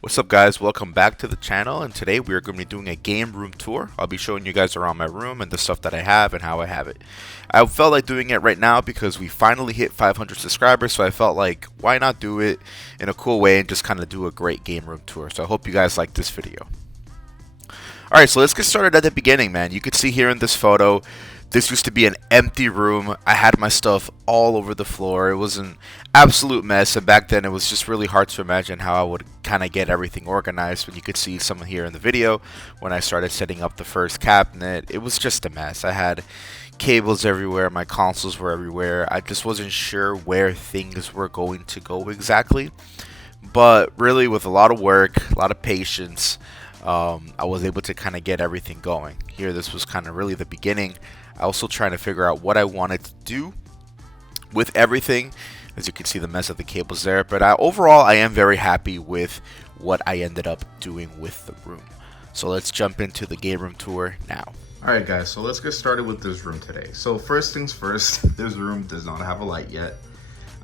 What's up guys, welcome back to the channel, and today we are going to be doing a game room tour. I'll be showing you guys around my room and the stuff that I have and how I have it. I felt like doing it right now because we finally hit 500 subscribers, so I felt like why not do it in a cool way and just kind of do a great game room tour. So I hope you guys like this video. Alright, so let's get started at the beginning, man. You can see here in this photo, this used to be an empty room. I had my stuff all over the floor. It was an absolute mess, and back then it was just really hard to imagine how I would kind of get everything organized. But you could see some here in the video when I started setting up the first cabinet. It was just a mess. I had cables everywhere, my consoles were everywhere. I just wasn't sure where things were going to go exactly. But really, with a lot of work, a lot of patience, I was able to kind of get everything going. Here, this was kind of really the beginning. I also trying to figure out what I wanted to do with everything. As you can see, the mess of the cables there. But overall, I am very happy with what I ended up doing with the room. So let's jump into the game room tour now. Alright guys, so let's get started with this room today. So first things first, this room does not have a light yet.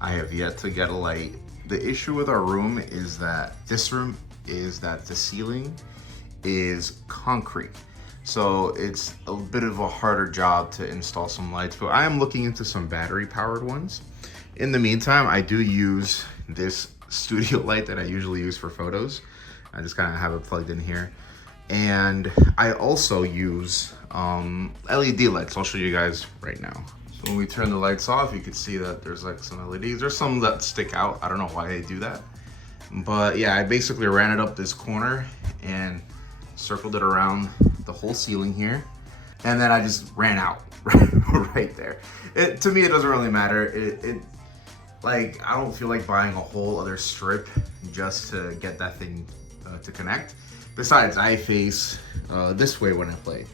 I have yet to get a light. The issue with our room is that the ceiling is concrete. So it's a bit of a harder job to install some lights, but I am looking into some battery powered ones. In the meantime, I do use this studio light that I usually use for photos. I just kind of have it plugged in here. And I also use LED lights. I'll show you guys right now. So when we turn the lights off, you can see that there's like some LEDs. There's some that stick out. I don't know why they do that. But yeah, I basically ran it up this corner and circled it around the whole ceiling here, and then I just ran out right there. To me, it doesn't really matter. Like, I don't feel like buying a whole other strip just to get that thing to connect. Besides, I face this way when I play,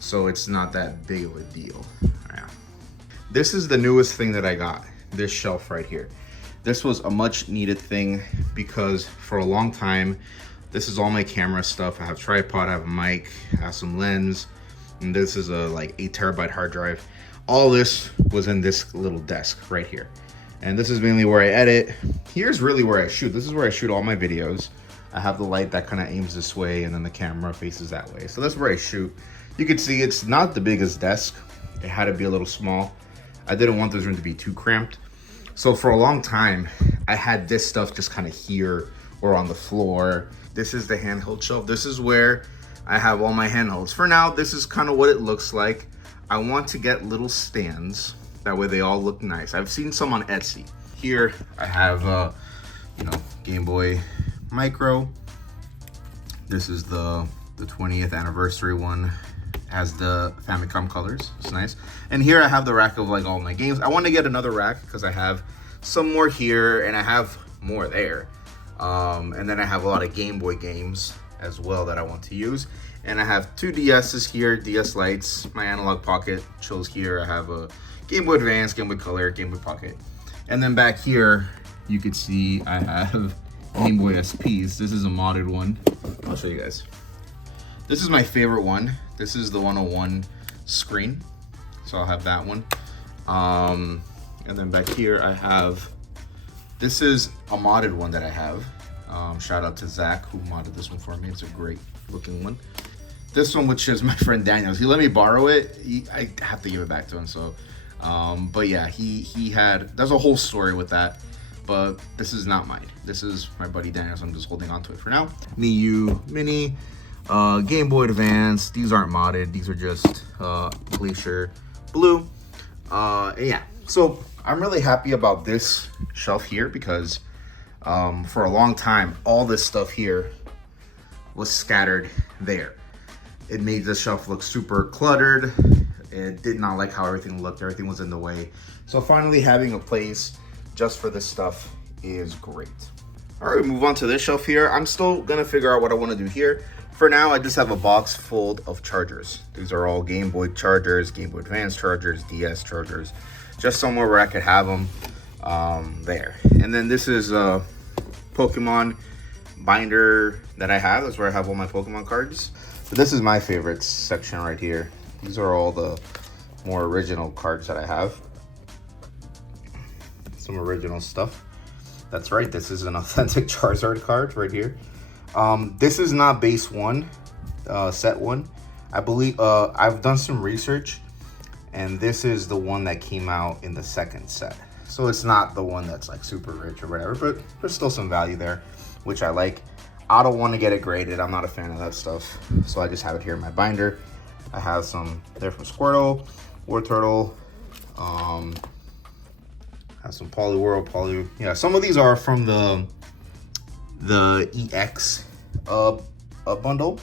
so it's not that big of a deal. Yeah. This is the newest thing that I got, this shelf right here. This was a much needed thing because for a long time, this is all my camera stuff. I have tripod, I have a mic, I have some lens, and this is a like 8 TB hard drive. All this was in this little desk right here. And this is mainly where I edit. Here's really where I shoot. This is where I shoot all my videos. I have the light that kind of aims this way, and then the camera faces that way. So that's where I shoot. You can see it's not the biggest desk. It had to be a little small. I didn't want this room to be too cramped. So for a long time, I had this stuff just kind of here or on the floor. This is the handheld shelf. This is where I have all my handhelds. For now, this is kind of what it looks like. I want to get little stands. That way they all look nice. I've seen some on Etsy. Here I have, Game Boy Micro. This is the 20th anniversary one. Has the Famicom colors. It's nice. And here I have the rack of like all my games. I want to get another rack because I have some more here and I have more there. And then I have a lot of Game Boy games as well that I want to use. And I have two DSs here, DS lights. My Analogue Pocket chills here. I have a Game Boy Advance, Game Boy Color, Game Boy Pocket. And then back here, you can see I have Game Boy SPs. This is a modded one. I'll show you guys. This is my favorite one. This is the 101 screen. So I'll have that one. And then back here I have, this is a modded one that I have. Shout out to Zach who modded this one for me. It's a great looking one. This one, which is my friend Daniel's, he let me borrow it. I have to give it back to him. So, but yeah, he had, there's a whole story with that. But this is not mine. This is my buddy Daniel's. I'm just holding on to it for now. Miu Mini, Game Boy Advance. These aren't modded. These are just Glacier Blue. Yeah. So I'm really happy about this shelf here because for a long time, all this stuff here was scattered there. It made the shelf look super cluttered. It did not like how everything looked. Everything was in the way. So finally having a place just for this stuff is great. All right, move on to this shelf here. I'm still gonna figure out what I wanna do here. For now, I just have a box full of chargers. These are all Game Boy chargers, Game Boy Advance chargers, DS chargers, just somewhere where I could have them there. And then this is a Pokemon binder that I have. That's where I have all my Pokemon cards. But this is my favorite section right here. These are all the more original cards that I have. Some original stuff. That's right, this is an authentic Charizard card right here. This is not base one, set one. I believe I've done some research, and this is the one that came out in the second set. So it's not the one that's like super rich or whatever, but there's still some value there, which I like. I don't want to get it graded. I'm not a fan of that stuff. So I just have it here in my binder. I have some there from Squirtle, War Turtle, have some Poliwhirl, yeah, some of these are from the EX bundle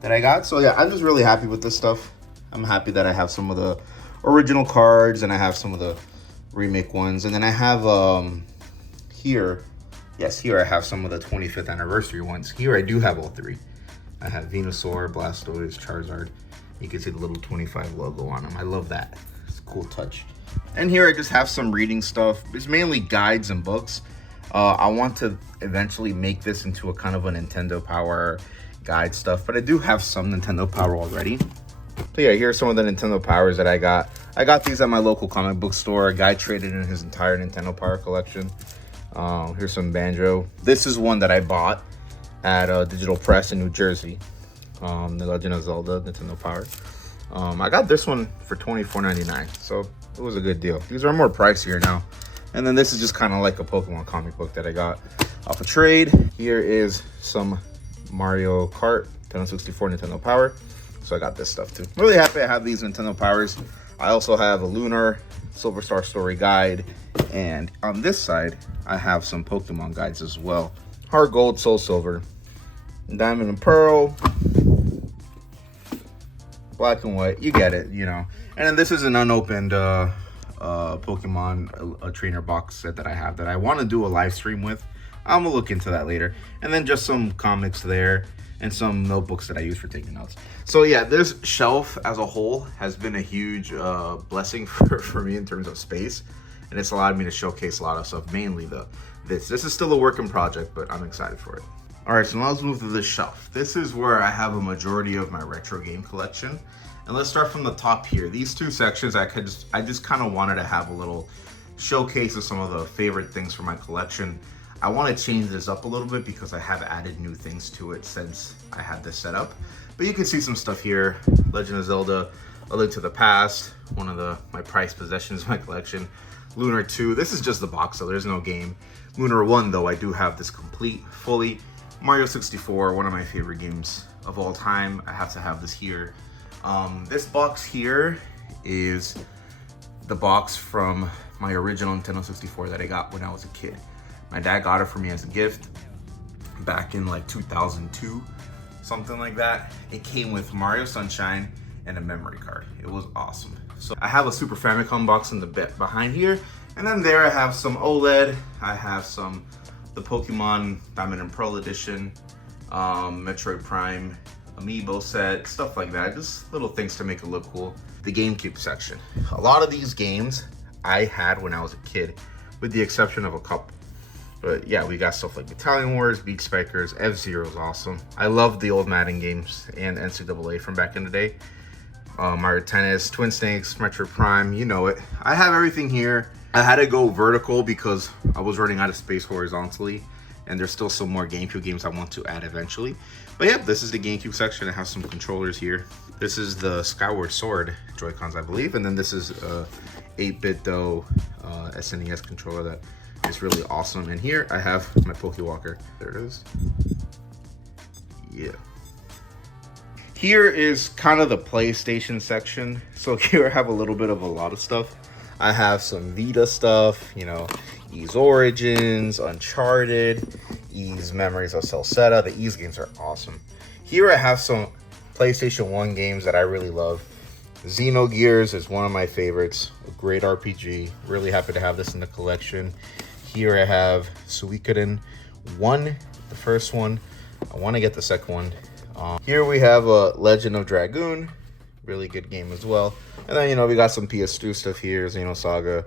that I got. So yeah, I'm just really happy with this stuff. I'm happy that I have some of the original cards and I have some of the remake ones. And then I have here I have some of the 25th anniversary ones. Here I do have all three. I have Venusaur, Blastoise, Charizard. You can see the little 25 logo on them. I love that. It's a cool touch. And here I just have some reading stuff. It's mainly guides and books. I want to eventually make this into a kind of a Nintendo Power guide stuff, but I do have some Nintendo Power already. So yeah, here's some of the Nintendo Powers that I got. I got these at my local comic book store. A guy traded in his entire Nintendo Power collection. Here's some Banjo. This is one that I bought at Digital Press in New Jersey. The Legend of Zelda Nintendo Power. I got this one for $24.99, so it was a good deal. These are more pricier now. And then this is just kind of like a Pokemon comic book that I got off a trade. Here is some Mario Kart, Nintendo 64, Nintendo Power. So I got this stuff too. I'm really happy I have these Nintendo Powers. I also have a Lunar, Silver Star Story guide. And on this side, I have some Pokemon guides as well. Heart Gold, Soul Silver, Diamond and Pearl, Black and White. You get it, you know. And then this is an unopened Pokemon trainer box set that I have that I want to do a live stream with. I'm gonna look into that later. And then just some comics there and some notebooks that I use for taking notes. So yeah, this shelf as a whole has been a huge blessing for me in terms of space. And it's allowed me to showcase a lot of stuff, mainly this is still a work in project, but I'm excited for it. All right, so now let's move to this shelf. This is where I have a majority of my retro game collection. And let's start from the top here. These two sections, I just kind of wanted to have a little showcase of some of the favorite things from my collection. I want to change this up a little bit because I have added new things to it since I had this set up. But you can see some stuff here. Legend of Zelda, A Link to the Past, one of my prized possessions in my collection. Lunar 2, this is just the box, so there's no game. Lunar 1, though, I do have this complete, fully. Mario 64, one of my favorite games of all time. I have to have this here. This box here is the box from my original Nintendo 64 that I got when I was a kid. My dad got it for me as a gift back in like 2002, something like that. It came with Mario Sunshine and a memory card. It was awesome. So I have a Super Famicom box in the behind here, and then there I have some OLED. I have the Pokemon Diamond and Pearl edition, Metroid Prime amiibo set, stuff like that. Just little things to make it look cool. The GameCube section. A lot of these games I had when I was a kid, with the exception of a couple. But yeah, we got stuff like Battalion Wars, Beat Spikers, F-Zero is awesome. I love the old Madden games and NCAA from back in the day. Mario Tennis, Twin Snakes, Metroid Prime, you know it. I have everything here. I had to go vertical because I was running out of space horizontally, and there's still some more GameCube games I want to add eventually. But yeah, this is the GameCube section. I have some controllers here. This is the Skyward Sword Joy-Cons, I believe, and then this is a 8-bit though SNES controller that is really awesome. And here I have my Pokewalker. There it is. Yeah. Here is kind of the PlayStation section. So here I have a little bit of a lot of stuff. I have some Vita stuff, you know, Ys Origins, Uncharted, Ys Memories of Celceta. The Ys games are awesome. Here I have some PlayStation 1 games that I really love. Xenogears is one of my favorites. A great RPG. Really happy to have this in the collection. Here I have Suikoden 1, the first one. I want to get the second one. Here we have a Legend of Dragoon. Really good game as well. And then, you know, we got some PS2 stuff here. Xenosaga,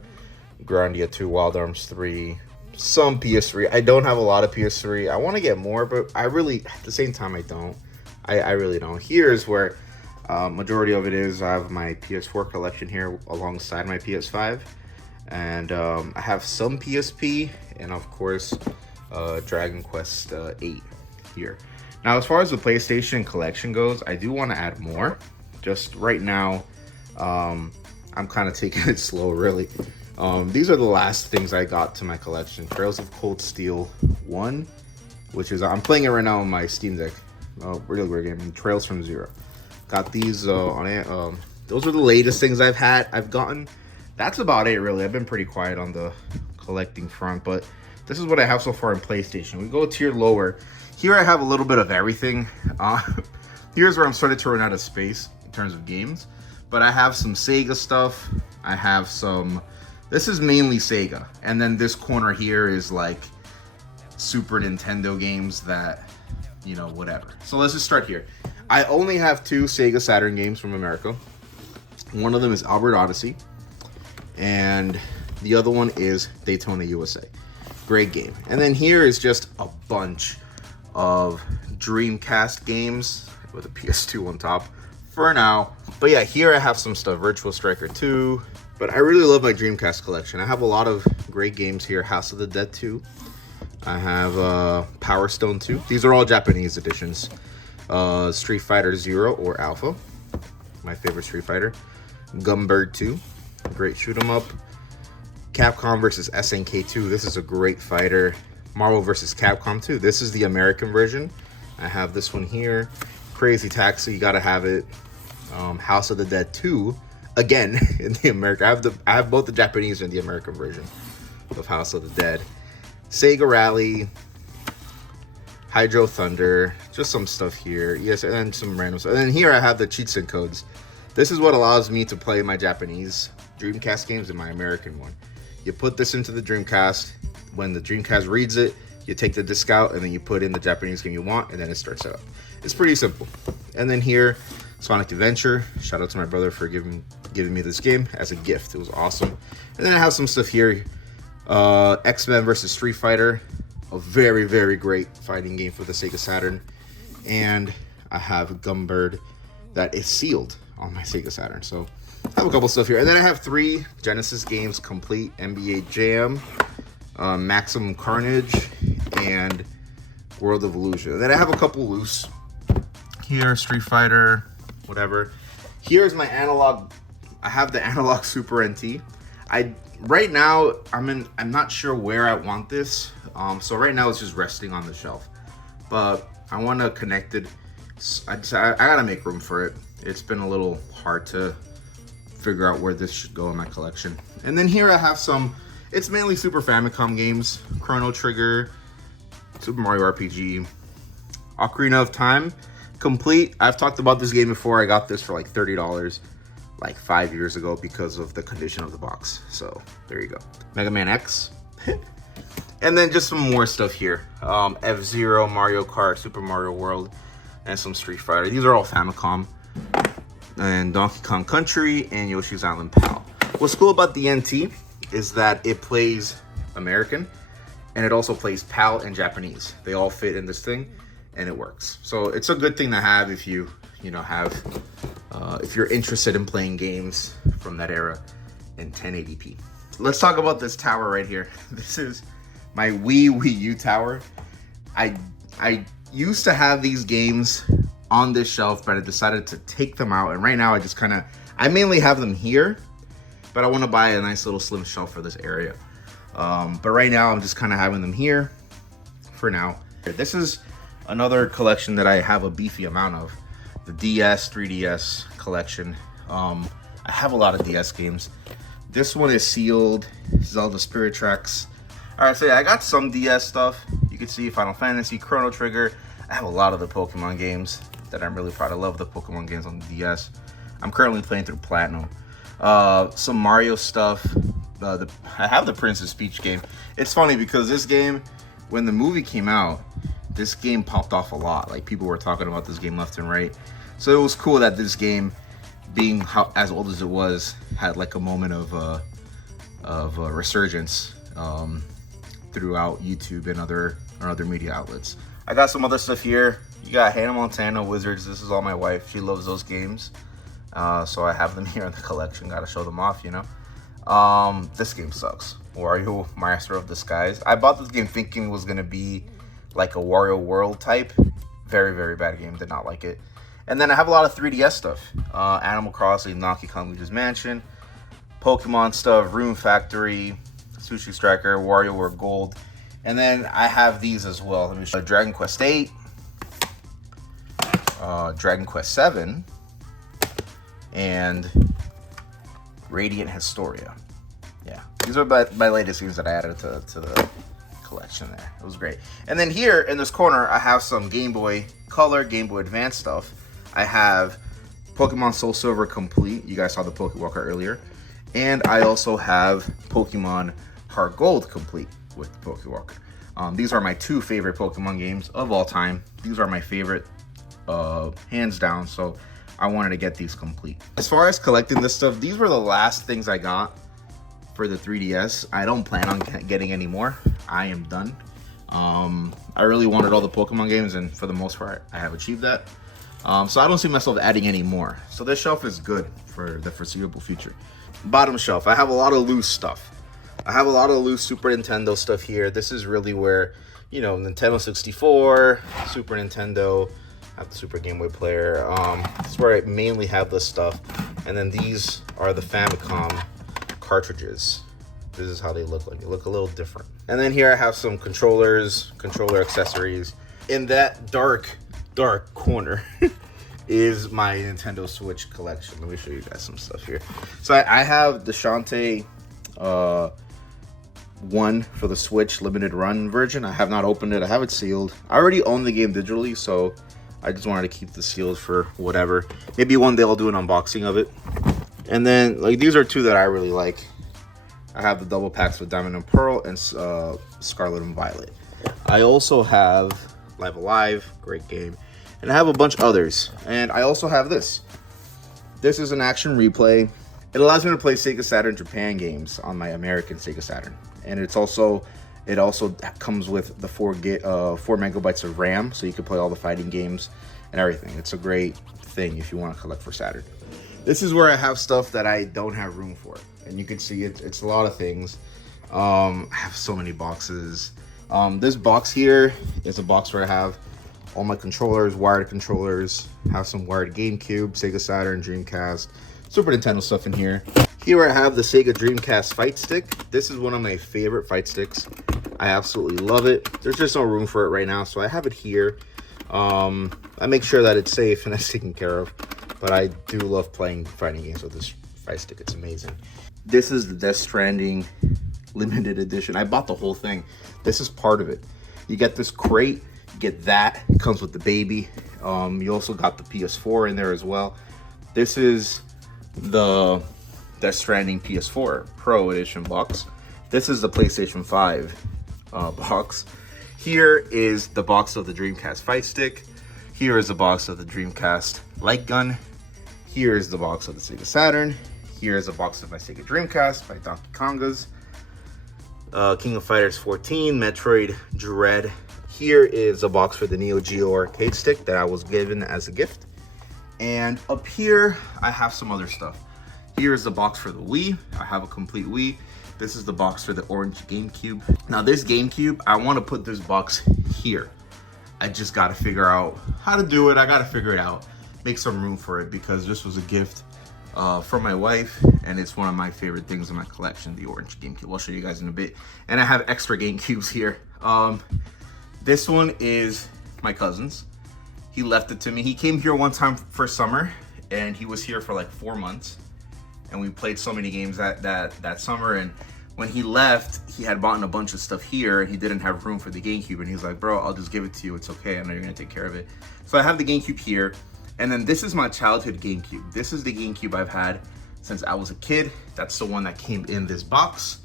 Grandia 2, Wild Arms 3, some PS3. I don't have a lot of PS3. I want to get more, but I really, at the same time, I don't. I really don't. Here's where majority of it is. I have my PS4 collection here alongside my PS5. And I have some PSP and, of course, Dragon Quest 8. here. Now, as far as the PlayStation collection goes, I do want to add more. Just right now, I'm kind of taking it slow, really. These are the last things I got to my collection. Trails of Cold Steel 1, which is, I'm playing it right now on my Steam Deck. Really great game. Trails from Zero. Got these on those are the latest things I've gotten. That's about it, really. I've been pretty quiet on the collecting front, but this is what I have so far in PlayStation. We go a tier lower. Here I have a little bit of everything. Here's where I'm starting to run out of space in terms of games, but I have some Sega stuff. I have some, this is mainly Sega, and then this corner here is like Super Nintendo games that, you know, whatever. So let's just start here. I only have 2 Sega Saturn games from America. One of them is Albert Odyssey, and the other one is Daytona USA. Great game. And then here is just a bunch of Dreamcast games with a PS2 on top for now. But yeah, here I have some stuff. Virtual Striker 2. But I really love my Dreamcast collection. I have a lot of great games here. House of the Dead 2. I have Power Stone 2. These are all Japanese editions. Street Fighter 0 or Alpha. My favorite Street Fighter. Gumbird 2. Great shoot 'em up. Capcom vs. SNK 2. This is a great fighter. Marvel vs. Capcom 2. This is the American version. I have this one here. Crazy Taxi, you gotta have it. House of the Dead 2. Again, in the American. I have both the Japanese and the American version of House of the Dead. Sega Rally. Hydro Thunder. Just some stuff here. Yes, and then some random stuff. And then here I have the cheats and codes. This is what allows me to play my Japanese Dreamcast games and my American one. You put this into the Dreamcast. When the Dreamcast reads it, you take the disc out and then you put in the Japanese game you want, and then it starts it up. It's pretty simple. And then here, Sonic Adventure. Shout out to my brother for giving me this game as a gift. It was awesome. And then I have some stuff here. X-Men vs. Street Fighter. A very, very great fighting game for the Sega Saturn. And I have Gumbird that is sealed on my Sega Saturn. So I have a couple stuff here. And then I have 3 Genesis games complete. NBA Jam, Maximum Carnage, and World of Illusion. And then I have a couple loose. Here, Street Fighter, whatever. Here's my Analog. I have the Analog Super NT. Right now, I'm not sure where I want this. So right now it's just resting on the shelf. But I want to connect it. I gotta make room for it. It's been a little hard to figure out where this should go in my collection. And then here I have some, it's mainly Super Famicom games. Chrono Trigger, Super Mario RPG, Ocarina of Time, complete. I've talked about this game before. I got this for like $30 like 5 years ago because of the condition of the box. So there you go. Mega Man X. And then just some more stuff here. F-Zero, Mario Kart, Super Mario World, and some Street Fighter. These are all Famicom. And Donkey Kong Country and Yoshi's Island PAL. What's cool about the NT is that it plays American and it also plays PAL and Japanese. They all fit in this thing and it works. So it's a good thing to have if you if you're interested in playing games from that era in 1080p. Let's talk about this tower right here. This is my Wii U tower. I used to have these games on this shelf, but I decided to take them out. And right now I mainly have them here, but I want to buy a nice little slim shelf for this area. But right now I'm just kind of having them here for now. This is another collection that I have a beefy amount of. The DS, 3DS collection. I have a lot of DS games. This one is sealed. Zelda Spirit Tracks. Alright, so yeah, I got some DS stuff. You can see Final Fantasy, Chrono Trigger. I have a lot of the Pokemon games that I'm really proud of. I love the Pokemon games on the DS. I'm currently playing through Platinum. Some Mario stuff. I have the Princess Peach game. It's funny because this game, when the movie came out, this game popped off a lot. Like, people were talking about this game left and right. So it was cool that this game, being as old as it was, had like a moment of resurgence throughout YouTube and other media outlets. I got some other stuff here. You got Hannah Montana, Wizards. This is all my wife. She loves those games. So I have them here in the collection. Gotta show them off, you know. This game sucks. Wario, Master of Disguise. I bought this game thinking it was gonna be like a Wario World type. Very, very bad game. Did not like it. And then I have a lot of 3DS stuff. Animal Crossing, Donkey Kong Luigi's Mansion, Pokemon stuff, Rune Factory, Sushi Striker, Wario World Gold. And then I have these as well. Let me show you. Dragon Quest 8, Dragon Quest 7, and Radiant Historia. Yeah, these are my latest games that I added to the collection there. It was great. And then here in this corner, I have some Game Boy Color, Game Boy Advance stuff. I have Pokemon Soul Silver Complete. You guys saw the Pokewalker earlier. And I also have Pokemon Heart Gold Complete with the Pokewalker. These are my two favorite Pokemon games of all time. These are my favorite, hands down. So I wanted to get these complete. As far as collecting this stuff, these were the last things I got for the 3DS. I don't plan on getting any more. I am done. I really wanted all the Pokemon games, and for the most part, I have achieved that. So I don't see myself adding any more. So this shelf is good for the foreseeable future. Bottom shelf, I have a lot of loose stuff. I have a lot of loose Super Nintendo stuff here. This is really where, you know, Nintendo 64, Super Nintendo, I have the Super Game Boy player. This is where I mainly have this stuff. And then these are the Famicom cartridges. This is how they look like. They look a little different. And then here I have some controllers, controller accessories. In that dark corner is my Nintendo Switch collection. Let me show you guys some stuff here. So I have the Shantae 1 for the Switch limited run version. I have not opened it. I have it sealed. I already own the game digitally, so I just wanted to keep the seals for whatever. Maybe one day I'll do an unboxing of it. And then, like, these are two that I really like. I have the double packs with Diamond and Pearl and Scarlet and Violet. I also have Live Alive, great game. And I have a bunch of others. And I also have this. This is an action replay. It allows me to play Sega Saturn Japan games on my American Sega Saturn. And it also comes with the 4 megabytes of RAM, so you can play all the fighting games and everything. It's a great thing if you want to collect for Saturn. This is where I have stuff that I don't have room for. And you can see it's a lot of things. I have so many boxes. This box here is a box where I have all my controllers, wired controllers. I have some wired GameCube, Sega Saturn, Dreamcast, Super Nintendo stuff in here. Here I have the Sega Dreamcast fight stick. This is one of my favorite fight sticks. I absolutely love it. There's just no room for it right now, so I have it here. I make sure that it's safe and it's taken care of. But I do love playing fighting games with this fight stick. It's amazing. This is the Death Stranding limited edition. I bought the whole thing. This is part of it. You get this crate. You get that. It comes with the baby. You also got the PS4 in there as well. This is the Death Stranding PS4 Pro Edition box. This is the PlayStation 5 box. Here is the box of the Dreamcast fight stick. Here is the box of the Dreamcast light gun. Here is the box of the Sega Saturn. Here is a box of my Sega Dreamcast by Donkey Kongas. King of Fighters 14, Metroid Dread. Here is a box for the Neo Geo arcade stick that I was given as a gift. And up here, I have some other stuff. Here is the box for the Wii. I have a complete Wii. This is the box for the orange GameCube. Now this GameCube, I want to put this box here. I just got to figure out how to do it. I got to figure it out. Make some room for it because this was a gift from my wife, and it's one of my favorite things in my collection, the orange GameCube. I'll show you guys in a bit. And I have extra GameCubes here. This one is my cousin's. He left it to me. He came here one time for summer, and he was here for like 4 months. And we played so many games that summer. And when he left, he had bought a bunch of stuff here, and he didn't have room for the GameCube. And he was like, bro, I'll just give it to you. It's okay. I know you're going to take care of it. So I have the GameCube here. And then this is my childhood GameCube. This is the GameCube I've had since I was a kid. That's the one that came in this box.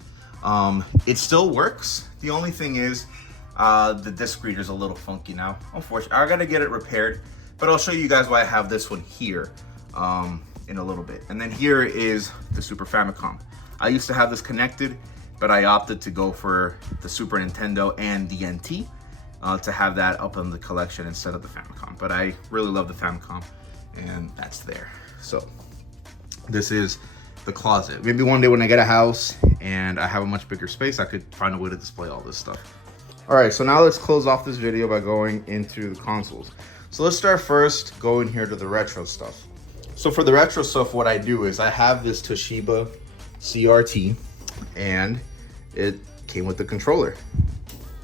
It still works. The only thing is the disc reader is a little funky now. Unfortunately, I got to get it repaired. But I'll show you guys why I have this one here in a little bit. And then here is the Super Famicom. I used to have this connected, but I opted to go for the Super Nintendo and the NT. To have that up in the collection instead of the Famicom. But I really love the Famicom, and that's there. So this is the closet. Maybe one day when I get a house and I have a much bigger space, I could find a way to display all this stuff. All right, so now let's close off this video by going into the consoles. So let's start first going here to the retro stuff. So for the retro stuff, what I do is I have this Toshiba CRT, and it came with the controller,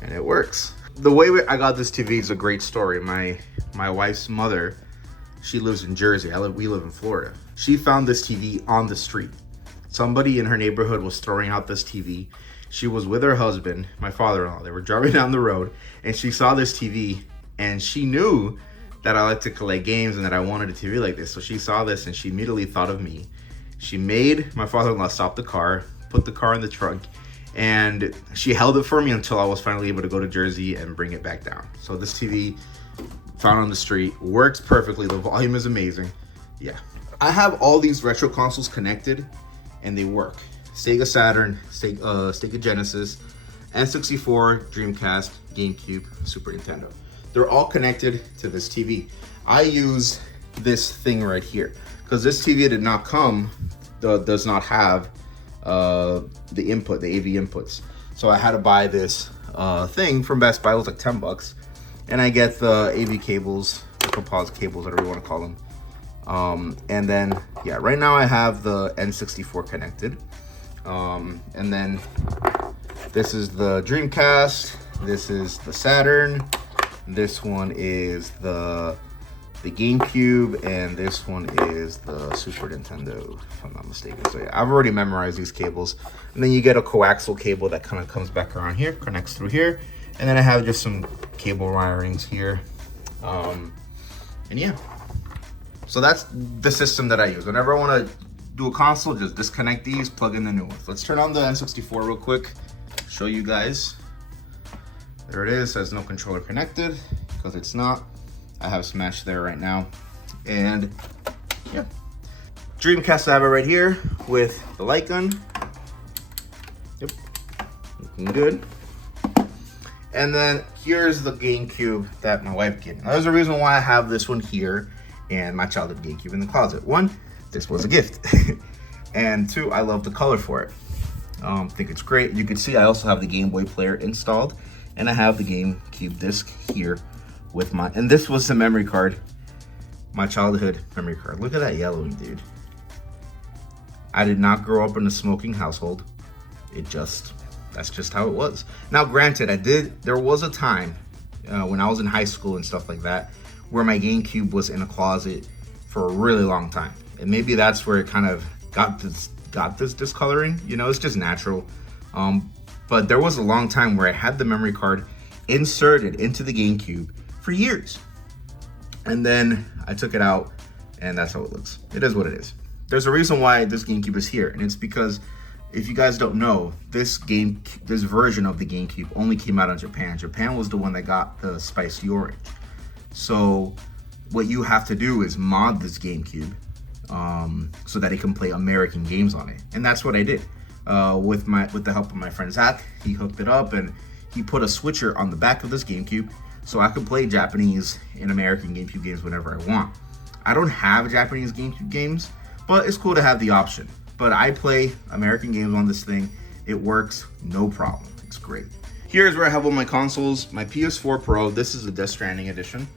and it works. The way I got this TV is a great story. My wife's mother, she lives in Jersey. We live in Florida. She found this TV on the street. Somebody in her neighborhood was throwing out this TV. She was with her husband, my father-in-law. They were driving down the road, and she saw this TV, and she knew that I like to collect games and that I wanted a TV like this. So she saw this, and she immediately thought of me. She made my father-in-law stop the car, put the car in the trunk, and she held it for me until I was finally able to go to Jersey and bring it back down. So this TV, found on the street, works perfectly. The volume is amazing. Yeah. I have all these retro consoles connected, and they work. Sega Saturn, Sega Genesis, N64, Dreamcast, GameCube, Super Nintendo. They're all connected to this TV. I use this thing right here because this TV does not have the input, the AV inputs. So I had to buy this thing from Best Buy. It was like 10 bucks. And I get the AV cables, composite cables, whatever you want to call them. And then, yeah, right now I have the N64 connected. And then this is the Dreamcast. This is the Saturn. This one is the GameCube, and this one is the Super Nintendo, if I'm not mistaken. So yeah, I've already memorized these cables. And then you get a coaxial cable that kind of comes back around here, connects through here. And then I have just some cable wirings here. And yeah. So that's the system that I use. Whenever I want to do a console, just disconnect these, plug in the new ones. Let's turn on the N64 real quick, show you guys. There it is, it says no controller connected, because it's not. I have Smash there right now. And yeah. Dreamcast, I have it right here with the light gun. Yep, looking good. And then here's the GameCube that my wife gave me. Now, there's a reason why I have this one here and my childhood GameCube in the closet. One, this was a gift. And two, I love the color for it. Think it's great. You can see I also have the Game Boy player installed, and I have the GameCube disc here with and this was the memory card, my childhood memory card. Look at that yellowing, dude. I did not grow up in a smoking household. That's just how it was. Now, granted, there was a time when I was in high school and stuff like that, where my GameCube was in a closet for a really long time. And maybe that's where it kind of got this discoloring, you know, it's just natural. But there was a long time where I had the memory card inserted into the GameCube for years. And then I took it out, and that's how it looks. It is what it is. There's a reason why this GameCube is here, and it's because, if you guys don't know, this version of the GameCube only came out in Japan. Japan was the one that got the spicy orange. So what you have to do is mod this GameCube so that it can play American games on it. And that's what I did. With the help of my friend Zach, he hooked it up and he put a switcher on the back of this GameCube so I could play Japanese and American GameCube games whenever I want. I don't have Japanese GameCube games, but it's cool to have the option. But I play American games on this thing. It works, no problem. It's great. Here's where I have all my consoles. My PS4 Pro, this is the Death Stranding edition.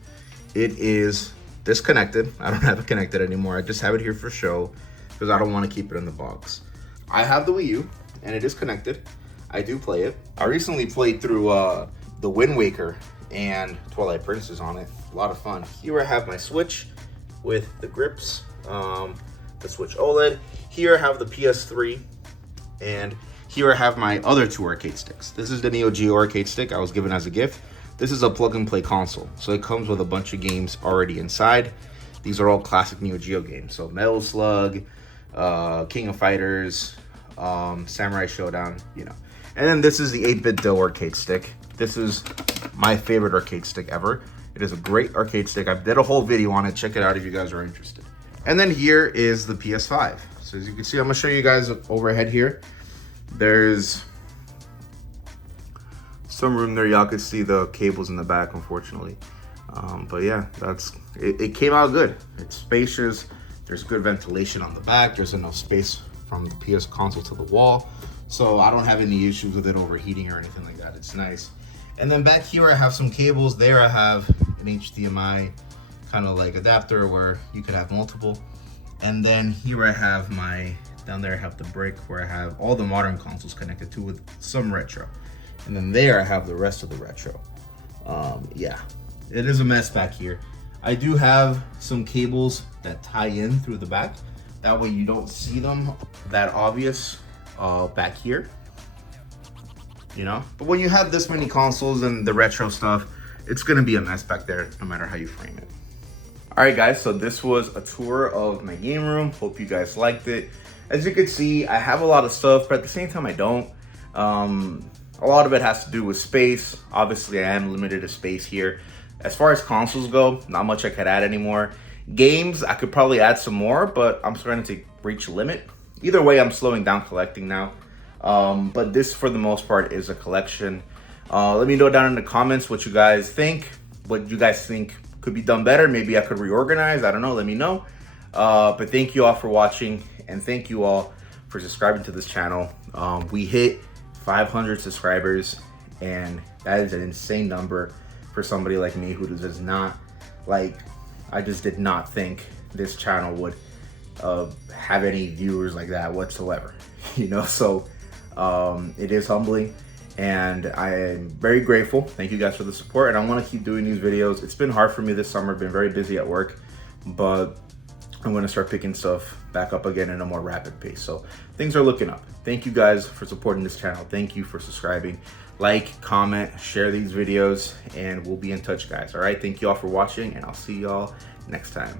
It is disconnected. I don't have it connected anymore. I just have it here for show because I don't want to keep it in the box. I have the Wii U, and it is connected. I do play it. I recently played through the Wind Waker and Twilight Princess on it. A lot of fun. Here I have my Switch with the grips, the Switch OLED. Here I have the PS3, and here I have my other two arcade sticks. This is the Neo Geo arcade stick I was given as a gift. This is a plug-and-play console, so it comes with a bunch of games already inside. These are all classic Neo Geo games. So Metal Slug, King of Fighters, Samurai Showdown, you know. And then this is the 8-bit Dough arcade stick. This is my favorite arcade stick ever. It is a great arcade stick. I did a whole video on it. Check it out if you guys are interested. And then here is the PS5. So as you can see, I'm gonna show you guys overhead here. There's some room there. Y'all could see the cables in the back, unfortunately. But yeah, it came out good. It's spacious. There's good ventilation on the back. There's enough space from the PS console to the wall. So I don't have any issues with it overheating or anything like that. It's nice. And then back here I have some cables. There I have an HDMI kind of like adapter where you could have multiple. And then here I have down there I have the brick where I have all the modern consoles connected to with some retro. And then there I have the rest of the retro. Yeah, it is a mess back here. I do have some cables that tie in through the back. That way you don't see them that obvious back here. You know, but when you have this many consoles and the retro stuff, it's gonna be a mess back there no matter how you frame it. All right guys, so this was a tour of my game room. Hope you guys liked it. As you can see, I have a lot of stuff, but at the same time I don't. A lot of it has to do with space. Obviously I am limited to space here. As far as consoles go, not much I could add anymore. Games, I could probably add some more, but I'm starting to reach a limit. Either way, I'm slowing down collecting now. But this, for the most part, is a collection. Let me know down in the comments what you guys think. What you guys think could be done better. Maybe I could reorganize. I don't know. Let me know. But thank you all for watching, and thank you all for subscribing to this channel. We hit 500 subscribers, and that is an insane number for somebody like me who does not, like, I just did not think this channel would have any viewers like that whatsoever. You know, so it is humbling, and I am very grateful. Thank you guys for the support, and I want to keep doing these videos. It's been hard for me this summer. I've been very busy at work, but I'm going to start picking stuff back up again in a more rapid pace. So things are looking up. Thank you guys for supporting this channel. Thank you for subscribing. Like, comment, share these videos, and we'll be in touch, guys. All right, thank you all for watching, and I'll see y'all next time.